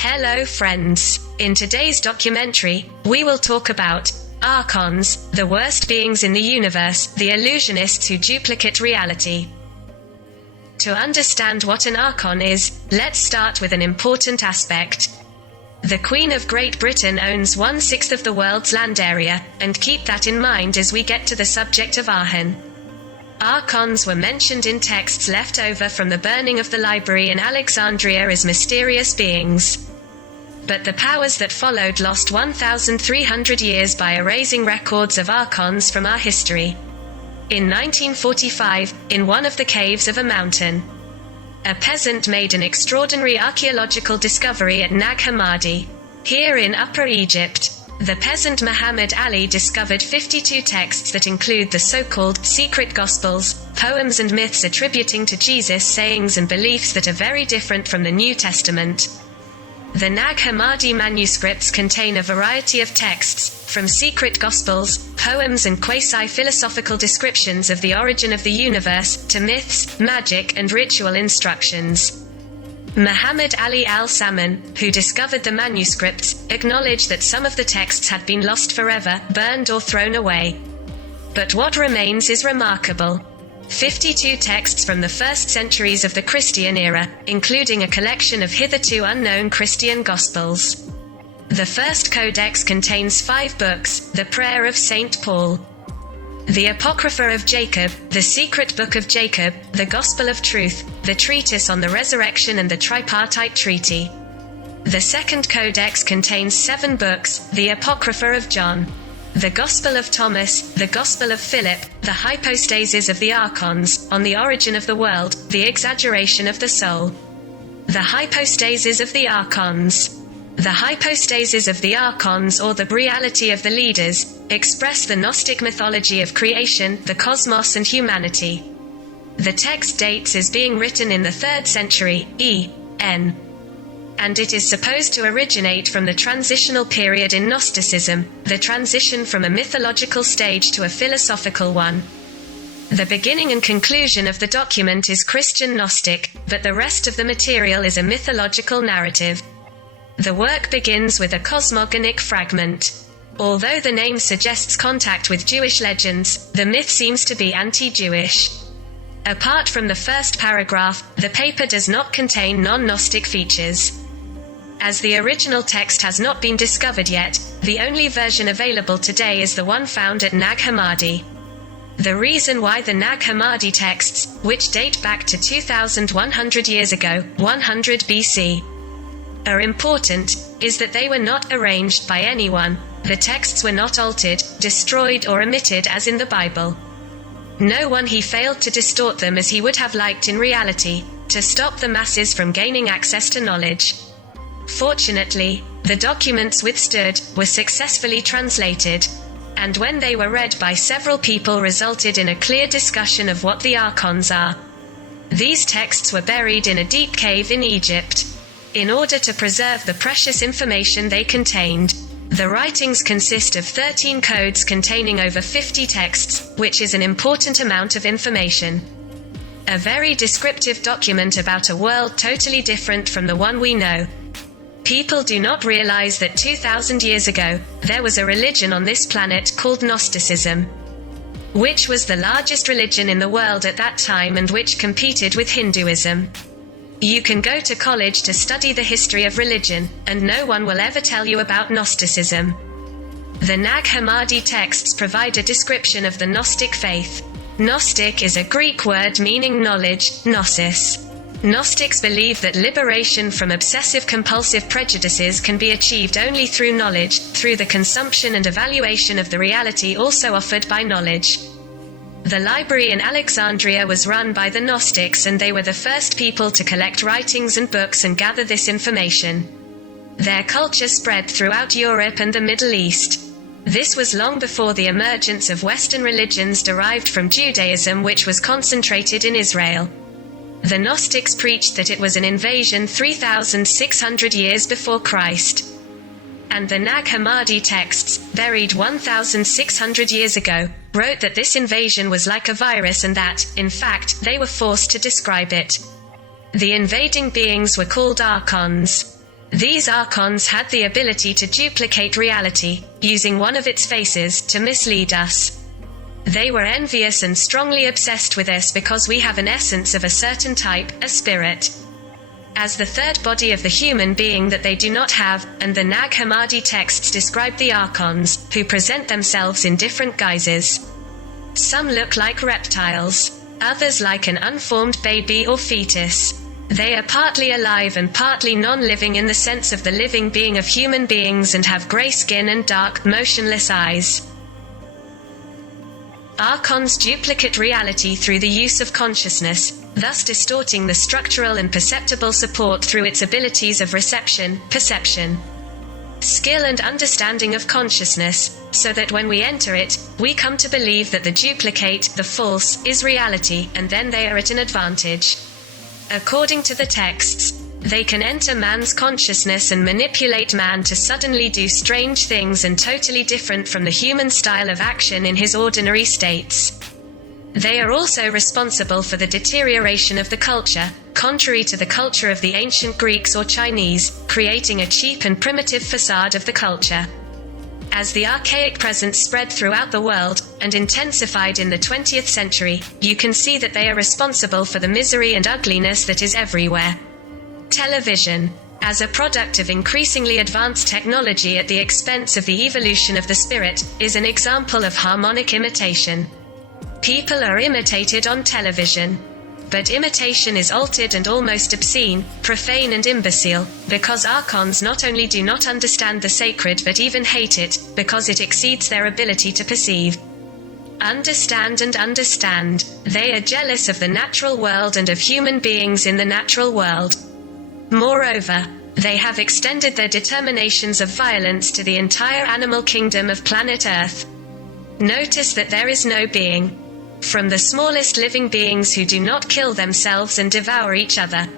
Hello friends. In today's documentary, we will talk about Archons, the worst beings in the universe, the illusionists who duplicate reality. To understand what an Archon is, let's start with an important aspect. The Queen of Great Britain owns 1/6 of the world's land area, and keep that in mind as we get to the subject of Archon. Archons were mentioned in texts left over from the burning of the library in Alexandria as mysterious beings. But the powers that followed lost 1,300 years by erasing records of Archons from our history. In 1945, in one of the caves of a mountain, a peasant made an extraordinary archaeological discovery at Nag Hammadi. Here in Upper Egypt, the peasant Muhammad Ali discovered 52 texts that include the so-called secret gospels, poems and myths attributing to Jesus sayings and beliefs that are very different from the New Testament. The Nag Hammadi manuscripts contain a variety of texts, from secret gospels, poems and quasi-philosophical descriptions of the origin of the universe, to myths, magic and ritual instructions. Muhammad Ali al-Samman, who discovered the manuscripts, acknowledged that some of the texts had been lost forever, burned or thrown away. But what remains is remarkable. 52 texts from the first centuries of the Christian era, including a collection of hitherto unknown Christian Gospels. The first codex contains 5 books, the Prayer of St. Paul, the Apocrypha of Jacob, the Secret Book of Jacob, the Gospel of Truth, the Treatise on the Resurrection and the Tripartite Treaty. The second codex contains 7 books, the Apocrypha of John, the Gospel of Thomas, the Gospel of Philip, the Hypostases of the Archons, on the origin of the world, the Exaggeration of the soul. The Hypostases of the Archons. The Hypostases of the Archons, or the reality of the leaders, express the Gnostic mythology of creation, the cosmos and humanity. The text dates as being written in the 3rd century, E.N. and it is supposed to originate from the transitional period in Gnosticism, the transition from a mythological stage to a philosophical one. The beginning and conclusion of the document is Christian Gnostic, but the rest of the material is a mythological narrative. The work begins with a cosmogonic fragment. Although the name suggests contact with Jewish legends, the myth seems to be anti-Jewish. Apart from the first paragraph, the paper does not contain non-Gnostic features. As the original text has not been discovered yet, the only version available today is the one found at Nag Hammadi. The reason why the Nag Hammadi texts, which date back to 2,100 years ago, 100 BC, are important, is that they were not arranged by anyone. The texts were not altered, destroyed or omitted as in the Bible. No one he failed to distort them as he would have liked in reality, to stop the masses from gaining access to knowledge. Fortunately, the documents were successfully translated, and when they were read by several people resulted in a clear discussion of what the Archons are. These texts were buried in a deep cave in Egypt. In order to preserve the precious information they contained, the writings consist of 13 codes containing over 50 texts, which is an important amount of information. A very descriptive document about a world totally different from the one we know. People do not realize that 2,000 years ago, there was a religion on this planet called Gnosticism, which was the largest religion in the world at that time and which competed with Hinduism. You can go to college to study the history of religion, and no one will ever tell you about Gnosticism. The Nag Hammadi texts provide a description of the Gnostic faith. Gnostic is a Greek word meaning knowledge, gnosis. Gnostics believe that liberation from obsessive-compulsive prejudices can be achieved only through knowledge, through the consumption and evaluation of the reality also offered by knowledge. The library in Alexandria was run by the Gnostics, and they were the first people to collect writings and books and gather this information. Their culture spread throughout Europe and the Middle East. This was long before the emergence of Western religions derived from Judaism, which was concentrated in Israel. The Gnostics preached that it was an invasion 3,600 years before Christ. And the Nag Hammadi texts, buried 1,600 years ago, wrote that this invasion was like a virus and that, in fact, they were forced to describe it. The invading beings were called Archons. These Archons had the ability to duplicate reality, using one of its faces to mislead us. They were envious and strongly obsessed with us because we have an essence of a certain type, a spirit, as the third body of the human being that they do not have, and the Nag Hammadi texts describe the Archons, who present themselves in different guises. Some look like reptiles, others like an unformed baby or fetus. They are partly alive and partly non-living in the sense of the living being of human beings and have gray skin and dark, motionless eyes. Archons duplicate reality through the use of consciousness, thus distorting the structural and perceptible support through its abilities of reception, perception, skill and understanding of consciousness, so that when we enter it, we come to believe that the duplicate, the false, is reality, and then they are at an advantage. According to the texts, they can enter man's consciousness and manipulate man to suddenly do strange things and totally different from the human style of action in his ordinary states. They are also responsible for the deterioration of the culture, contrary to the culture of the ancient Greeks or Chinese, creating a cheap and primitive facade of the culture. As the archaic presence spread throughout the world, and intensified in the 20th century, you can see that they are responsible for the misery and ugliness that is everywhere. Television, as a product of increasingly advanced technology at the expense of the evolution of the spirit, is an example of harmonic imitation. People are imitated on television. But imitation is altered and almost obscene, profane and imbecile, because Archons not only do not understand the sacred but even hate it, because it exceeds their ability to perceive. Understand and understand. They are jealous of the natural world and of human beings in the natural world. Moreover, they have extended their determinations of violence to the entire animal kingdom of planet Earth. Notice that there is no being, from the smallest living beings who do not kill themselves and devour each other.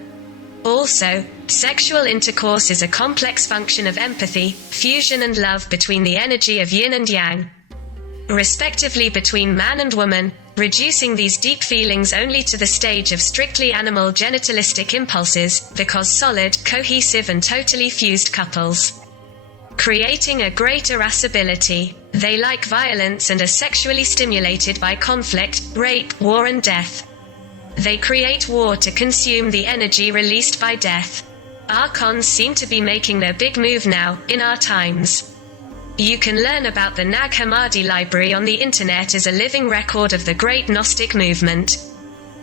Also, sexual intercourse is a complex function of empathy, fusion and love between the energy of yin and yang, respectively between man and woman, reducing these deep feelings only to the stage of strictly animal genitalistic impulses, because solid, cohesive and totally fused couples, creating a great irascibility. They like violence and are sexually stimulated by conflict, rape, war and death. They create war to consume the energy released by death. Archons seem to be making their big move now, in our times. You can learn about the Nag Hammadi library on the internet as a living record of the great Gnostic movement.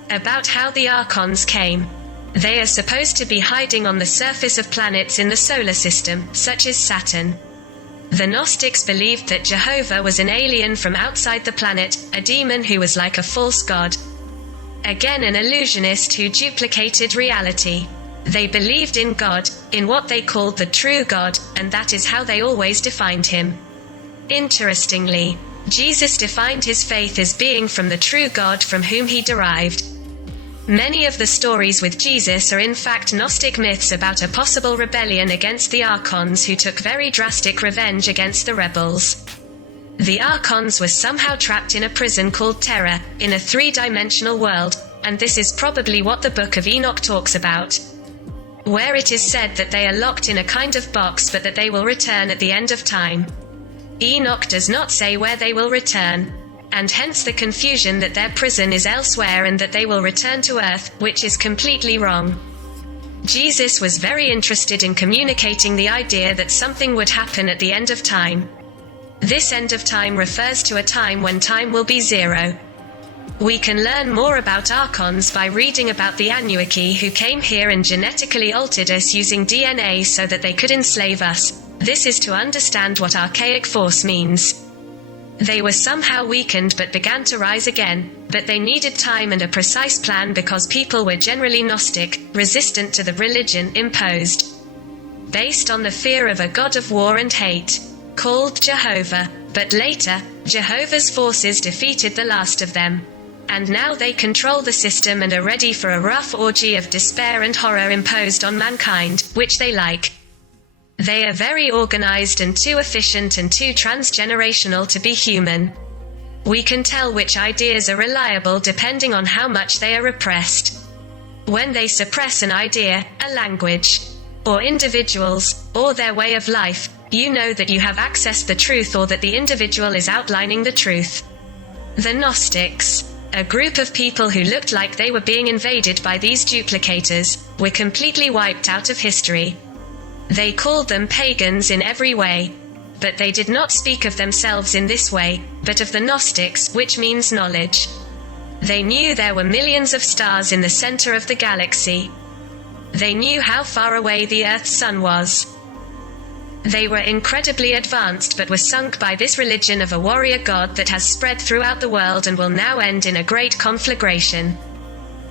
About how the Archons came. They are supposed to be hiding on the surface of planets in the solar system, such as Saturn. The Gnostics believed that Jehovah was an alien from outside the planet, a demon who was like a false god. Again, an illusionist who duplicated reality. They believed in God, in what they called the true God, and that is how they always defined him. Interestingly, Jesus defined his faith as being from the true God from whom he derived. Many of the stories with Jesus are in fact Gnostic myths about a possible rebellion against the Archons who took very drastic revenge against the rebels. The Archons were somehow trapped in a prison called Terror, in a three-dimensional world, and this is probably what the Book of Enoch talks about, where it is said that they are locked in a kind of box but that they will return at the end of time. Enoch does not say where they will return, and hence the confusion that their prison is elsewhere and that they will return to Earth, which is completely wrong. Jesus was very interested in communicating the idea that something would happen at the end of time. This end of time refers to a time when time will be zero. We can learn more about Archons by reading about the Anunnaki who came here and genetically altered us using DNA so that they could enslave us. This is to understand what archaic force means. They were somehow weakened but began to rise again, but they needed time and a precise plan because people were generally Gnostic, resistant to the religion imposed, based on the fear of a god of war and hate, called Jehovah. But later, Jehovah's forces defeated the last of them. And now they control the system and are ready for a rough orgy of despair and horror imposed on mankind, which they like. They are very organized and too efficient and too transgenerational to be human. We can tell which ideas are reliable depending on how much they are repressed. When they suppress an idea, a language, or individuals, or their way of life, you know that you have accessed the truth or that the individual is outlining the truth. The Gnostics, a group of people who looked like they were being invaded by these duplicators, were completely wiped out of history. They called them pagans in every way. But they did not speak of themselves in this way, but of the Gnostics, which means knowledge. They knew there were millions of stars in the center of the galaxy. They knew how far away the Earth's sun was. They were incredibly advanced but were sunk by this religion of a warrior god that has spread throughout the world and will now end in a great conflagration,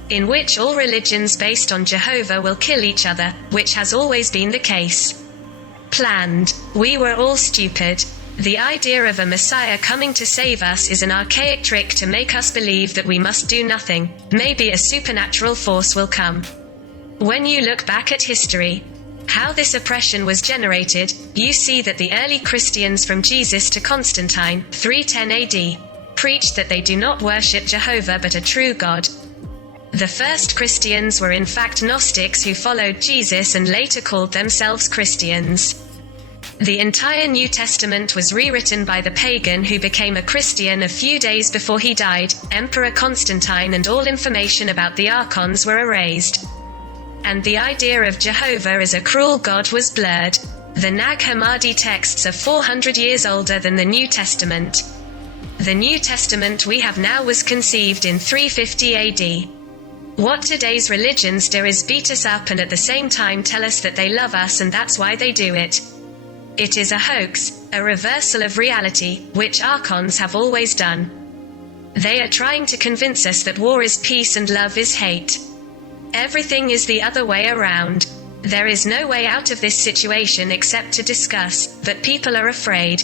in which all religions based on Jehovah will kill each other, which has always been the case. Planned. We were all stupid. The idea of a Messiah coming to save us is an archaic trick to make us believe that we must do nothing, maybe a supernatural force will come. When you look back at history, how this oppression was generated, you see that the early Christians from Jesus to Constantine, 310 AD, preached that they do not worship Jehovah but a true God. The first Christians were in fact Gnostics who followed Jesus and later called themselves Christians. The entire New Testament was rewritten by the pagan who became a Christian a few days before he died, Emperor Constantine, and all information about the Archons were erased. And the idea of Jehovah as a cruel god was blurred. The Nag Hammadi texts are 400 years older than the New Testament. The New Testament we have now was conceived in 350 AD. What today's religions do is beat us up and at the same time tell us that they love us and that's why they do it. It is a hoax, a reversal of reality, which Archons have always done. They are trying to convince us that war is peace and love is hate. Everything is the other way around. There is no way out of this situation except to discuss, but people are afraid.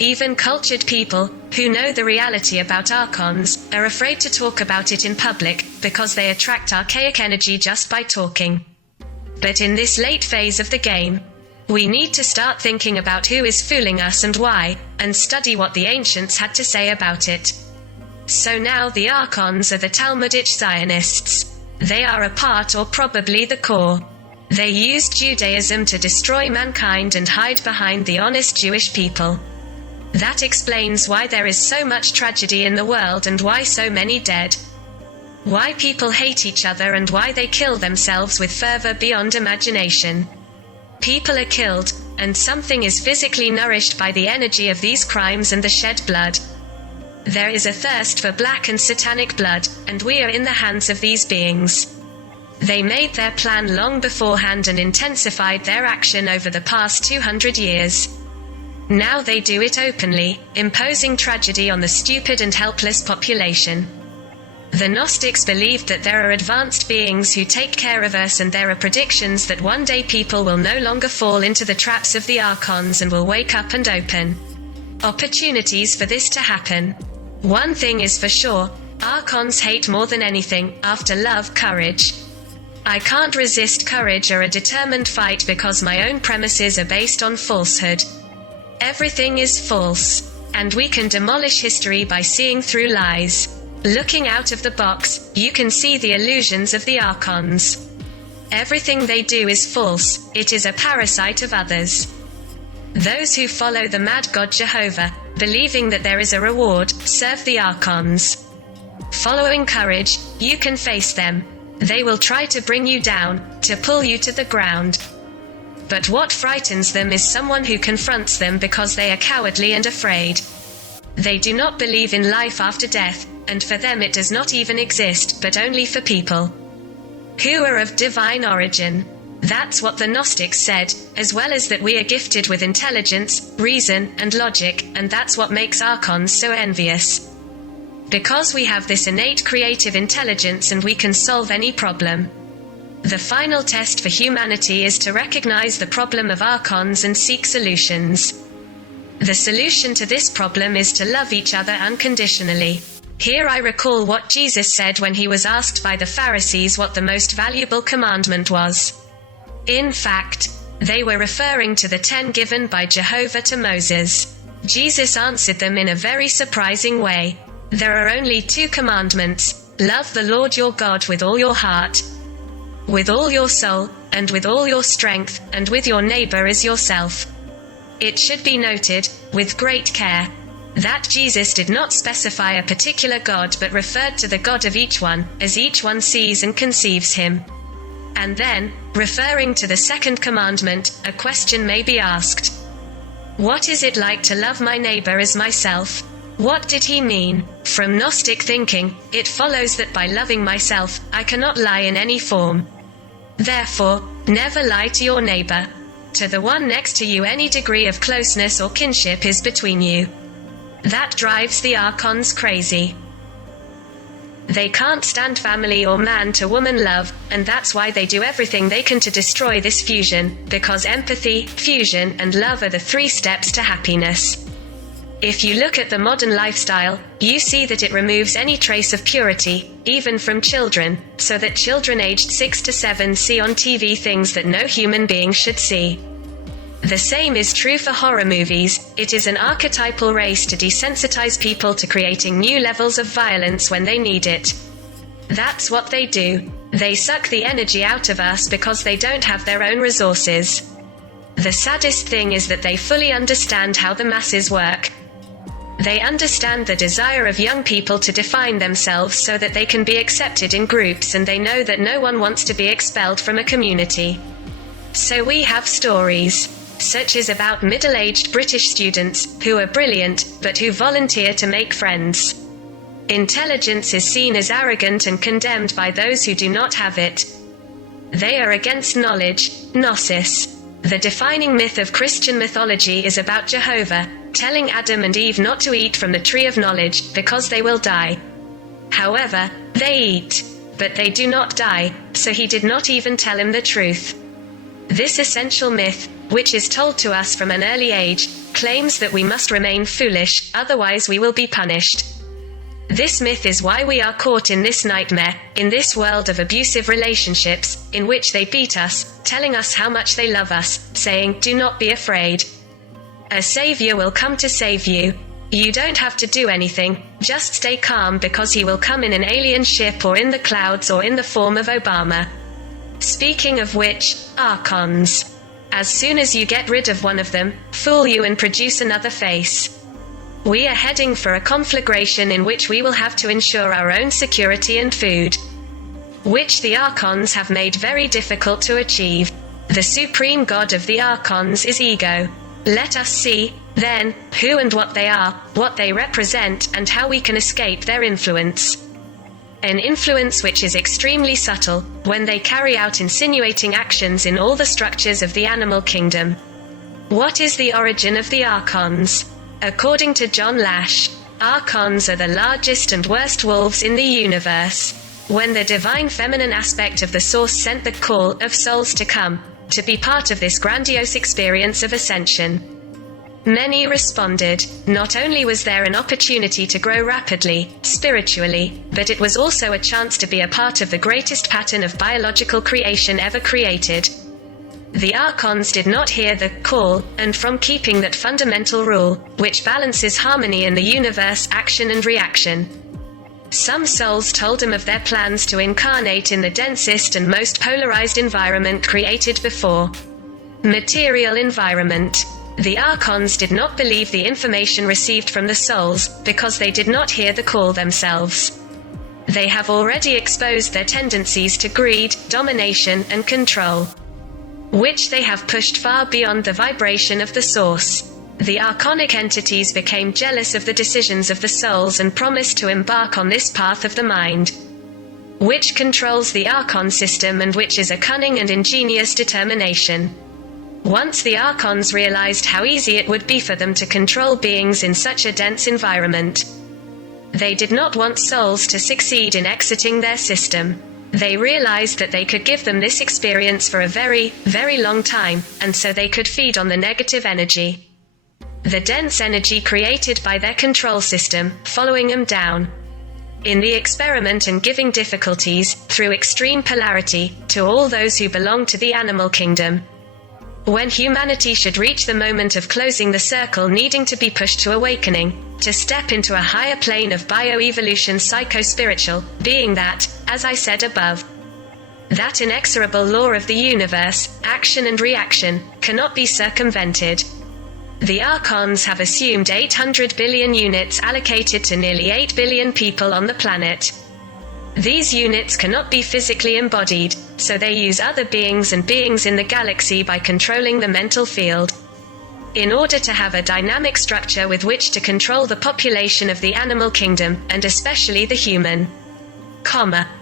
Even cultured people, who know the reality about Archons, are afraid to talk about it in public, because they attract archaic energy just by talking. But in this late phase of the game, we need to start thinking about who is fooling us and why, and study what the ancients had to say about it. So now the Archons are the Talmudic Zionists. They are a part or probably the core. They used Judaism to destroy mankind and hide behind the honest Jewish people. That explains why there is so much tragedy in the world and why so many dead. Why people hate each other and why they kill themselves with fervor beyond imagination. People are killed, and something is physically nourished by the energy of these crimes and the shed blood. There is a thirst for black and satanic blood, and we are in the hands of these beings. They made their plan long beforehand and intensified their action over the past 200 years. Now they do it openly, imposing tragedy on the stupid and helpless population. The Gnostics believed that there are advanced beings who take care of us, and there are predictions that one day people will no longer fall into the traps of the Archons and will wake up and open opportunities for this to happen. One thing is for sure, Archons hate more than anything, after love, courage. I can't resist courage or a determined fight because my own premises are based on falsehood. Everything is false, and we can demolish history by seeing through lies. Looking out of the box, you can see the illusions of the Archons. Everything they do is false, it is a parasite of others. Those who follow the mad god Jehovah, believing that there is a reward, serve the Archons. Following courage, you can face them. They will try to bring you down, to pull you to the ground. But what frightens them is someone who confronts them because they are cowardly and afraid. They do not believe in life after death, and for them it does not even exist, but only for people who are of divine origin. That's what the Gnostics said, as well as that we are gifted with intelligence, reason, and logic, and that's what makes Archons so envious. Because we have this innate creative intelligence and we can solve any problem. The final test for humanity is to recognize the problem of Archons and seek solutions. The solution to this problem is to love each other unconditionally. Here I recall what Jesus said when he was asked by the Pharisees what the most valuable commandment was. In fact, they were referring to the 10 given by Jehovah to Moses. Jesus answered them in a very surprising way. There are only 2 commandments: love the Lord your God with all your heart, with all your soul, and with all your strength, and with your neighbor as yourself. It should be noted, with great care, that Jesus did not specify a particular God but referred to the God of each one, as each one sees and conceives him. And then, referring to the second commandment, a question may be asked. What is it like to love my neighbor as myself? What did he mean? From Gnostic thinking, it follows that by loving myself, I cannot lie in any form. Therefore, never lie to your neighbor. To the one next to you, any degree of closeness or kinship is between you. That drives the Archons crazy. They can't stand family or man-to-woman love, and that's why they do everything they can to destroy this fusion, because empathy, fusion, and love are the 3 steps to happiness. If you look at the modern lifestyle, you see that it removes any trace of purity, even from children, so that children aged 6 to 7 see on TV things that no human being should see. The same is true for horror movies. It is an archetypal race to desensitize people to creating new levels of violence when they need it. That's what they do. They suck the energy out of us because they don't have their own resources. The saddest thing is that they fully understand how the masses work. They understand the desire of young people to define themselves so that they can be accepted in groups, and they know that no one wants to be expelled from a community. So we have stories, such as about middle-aged British students, who are brilliant, but who volunteer to make friends. Intelligence is seen as arrogant and condemned by those who do not have it. They are against knowledge, gnosis. The defining myth of Christian mythology is about Jehovah, telling Adam and Eve not to eat from the tree of knowledge, because they will die. However, they eat. But they do not die, so he did not even tell him the truth. This essential myth, which is told to us from an early age, claims that we must remain foolish, otherwise we will be punished. This myth is why we are caught in this nightmare, in this world of abusive relationships, in which they beat us, telling us how much they love us, saying, "Do not be afraid. A savior will come to save you. You don't have to do anything, just stay calm because he will come in an alien ship or in the clouds or in the form of Obama." Speaking of which, Archons. As soon as you get rid of one of them, fool you and produce another face. We are heading for a conflagration in which we will have to ensure our own security and food, which the Archons have made very difficult to achieve. The supreme god of the Archons is ego. Let us see, then, who and what they are, what they represent, and how we can escape their influence. An influence which is extremely subtle, when they carry out insinuating actions in all the structures of the animal kingdom. What is the origin of the Archons? According to John Lash, Archons are the largest and worst wolves in the universe. When the divine feminine aspect of the source sent the call of souls to come, to be part of this grandiose experience of ascension, many responded. Not only was there an opportunity to grow rapidly, spiritually, but it was also a chance to be a part of the greatest pattern of biological creation ever created. The Archons did not hear the call, and from keeping that fundamental rule, which balances harmony in the universe, action and reaction. Some souls told them of their plans to incarnate in the densest and most polarized environment created before. Material environment. The Archons did not believe the information received from the souls, because they did not hear the call themselves. They have already exposed their tendencies to greed, domination, and control, which they have pushed far beyond the vibration of the source. The archonic entities became jealous of the decisions of the souls and promised to embark on this path of the mind, which controls the Archon system and which is a cunning and ingenious determination. Once the Archons realized how easy it would be for them to control beings in such a dense environment, they did not want souls to succeed in exiting their system. They realized that they could give them this experience for a very, very long time, and so they could feed on the negative energy, the dense energy created by their control system, following them down in the experiment and giving difficulties, through extreme polarity, to all those who belong to the animal kingdom. When humanity should reach the moment of closing the circle, needing to be pushed to awakening, to step into a higher plane of bioevolution, psycho-spiritual, being that, as I said above, That inexorable law of the universe, action and reaction, cannot be circumvented. The Archons have assumed 800 billion units allocated to nearly 8 billion people on the planet. These units cannot be physically embodied, so they use other beings and beings in the galaxy by controlling the mental field. In order to have a dynamic structure with which to control the population of the animal kingdom, and especially the human.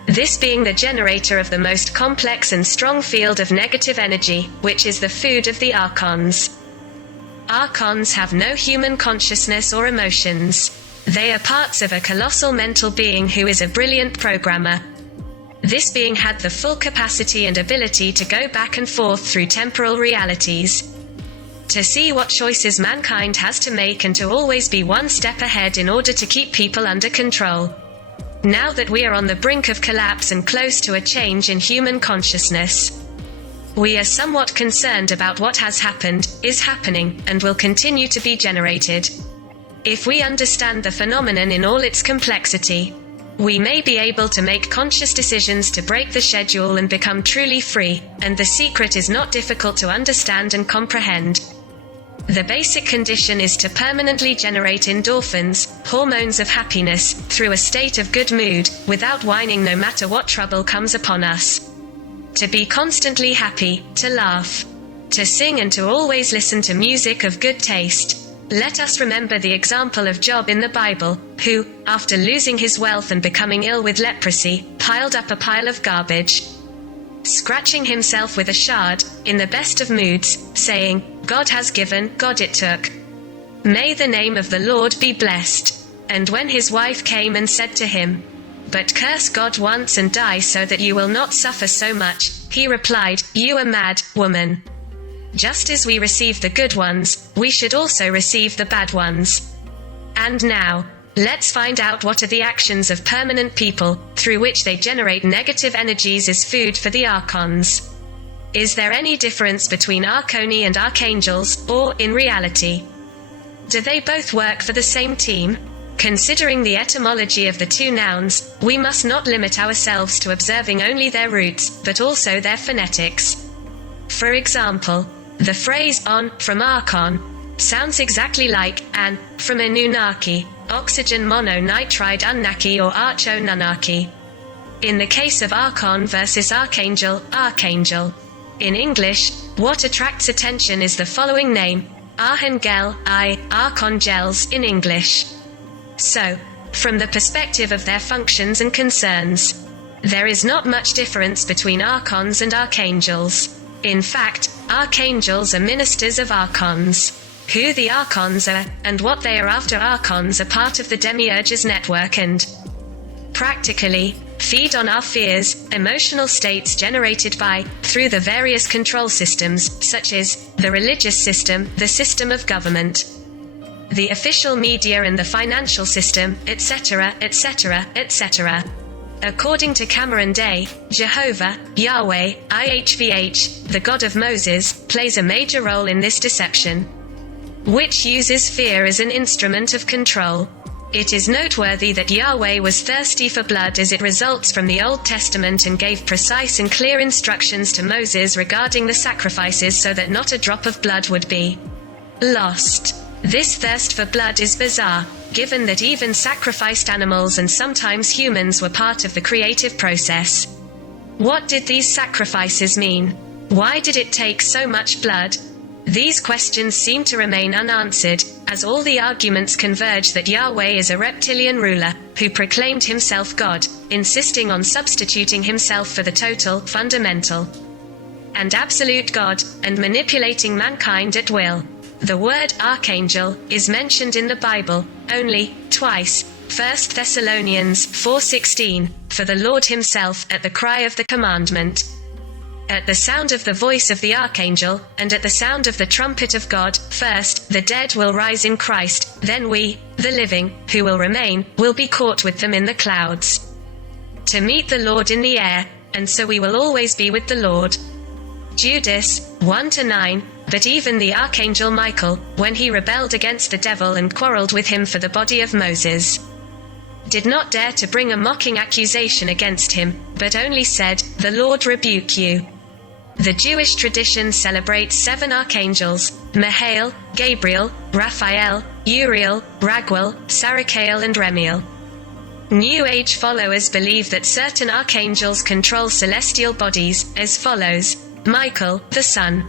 This being the generator of the most complex and strong field of negative energy, which is the food of the Archons. Archons have no human consciousness or emotions. They are parts of a colossal mental being who is a brilliant programmer. This being had the full capacity and ability to go back and forth through temporal realities, to see what choices mankind has to make and to always be one step ahead in order to keep people under control. Now that we are on the brink of collapse and close to a change in human consciousness, we are somewhat concerned about what has happened, is happening, and will continue to be generated. If we understand the phenomenon in all its complexity, we may be able to make conscious decisions to break the schedule and become truly free, and the secret is not difficult to understand and comprehend. The basic condition is to permanently generate endorphins, hormones of happiness, through a state of good mood, without whining no matter what trouble comes upon us. To be constantly happy, to laugh, to sing and to always listen to music of good taste. Let us remember the example of Job in the Bible, who, after losing his wealth and becoming ill with leprosy, piled up a pile of garbage, scratching himself with a shard, in the best of moods, saying, "God has given, God it took. May the name of the Lord be blessed." And when his wife came and said to him, "But curse God once and die so that you will not suffer so much," he replied, "You are mad, woman. Just as we receive the good ones, we should also receive the bad ones." And now, let's find out what are the actions of permanent people, through which they generate negative energies as food for the Archons. Is there any difference between Archoni and archangels, or, in reality, do they both work for the same team? Considering the etymology of the two nouns, we must not limit ourselves to observing only their roots, but also their phonetics. For example, the phrase on, from Archon, sounds exactly like an, from Anunnaki, oxygen mononitride unnaki or archonunaki. In the case of Archon versus archangel, archangel. In English, what attracts attention is the following name, Archangel, archangels in English. So, from the perspective of their functions and concerns, there is not much difference between Archons and archangels. In fact, archangels are ministers of Archons. Who the Archons are, and what they are after Archons are part of the Demiurge's network and, practically, feed on our fears, emotional states generated by, through the various control systems, such as, the religious system, the system of government, the official media and the financial system, etc., etc., etc. According to Cameron Day, Jehovah, Yahweh, IHVH, the God of Moses, plays a major role in this deception, which uses fear as an instrument of control. It is noteworthy that Yahweh was thirsty for blood as it results from the Old Testament and gave precise and clear instructions to Moses regarding the sacrifices so that not a drop of blood would be lost. This thirst for blood is bizarre, given that even sacrificed animals and sometimes humans were part of the creative process. What did these sacrifices mean? Why did it take so much blood? These questions seem to remain unanswered, as all the arguments converge that Yahweh is a reptilian ruler, who proclaimed himself God, insisting on substituting himself for the total, fundamental, and absolute God, and manipulating mankind at will. The word archangel is mentioned in the Bible only twice. 1 Thessalonians 4:16, for the Lord himself at the cry of the commandment, at the sound of the voice of the archangel, and at the sound of the trumpet of God. First, the dead will rise in Christ, then we, the living, who will remain, will be caught with them in the clouds, to meet the Lord in the air, and so we will always be with the Lord. Judas 1-9. But even the archangel Michael, when he rebelled against the devil and quarreled with him for the body of Moses, did not dare to bring a mocking accusation against him, but only said, "The Lord rebuke you." The Jewish tradition celebrates 7 archangels: Michael, Gabriel, Raphael, Uriel, Raguel, Sarachael and Remiel. New Age followers believe that certain archangels control celestial bodies, as follows: Michael, the sun;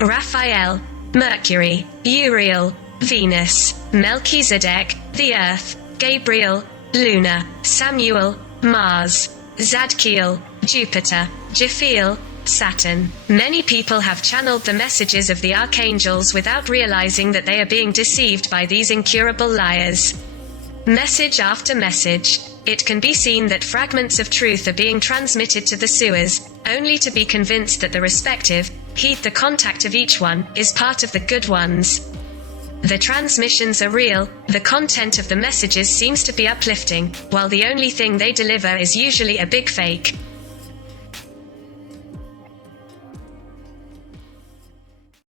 Raphael, Mercury; Uriel, Venus; Melchizedek, the earth; Gabriel, Luna; Samuel, Mars; Zadkiel, Jupiter; Japhiel, Saturn. Many people have channeled the messages of the archangels without realizing that they are being deceived by these incurable liars. Message after message. It can be seen that fragments of truth are being transmitted to the sewers, only to be convinced that the respective, heed the contact of each one, is part of the good ones. The transmissions are real, the content of the messages seems to be uplifting, while the only thing they deliver is usually a big fake.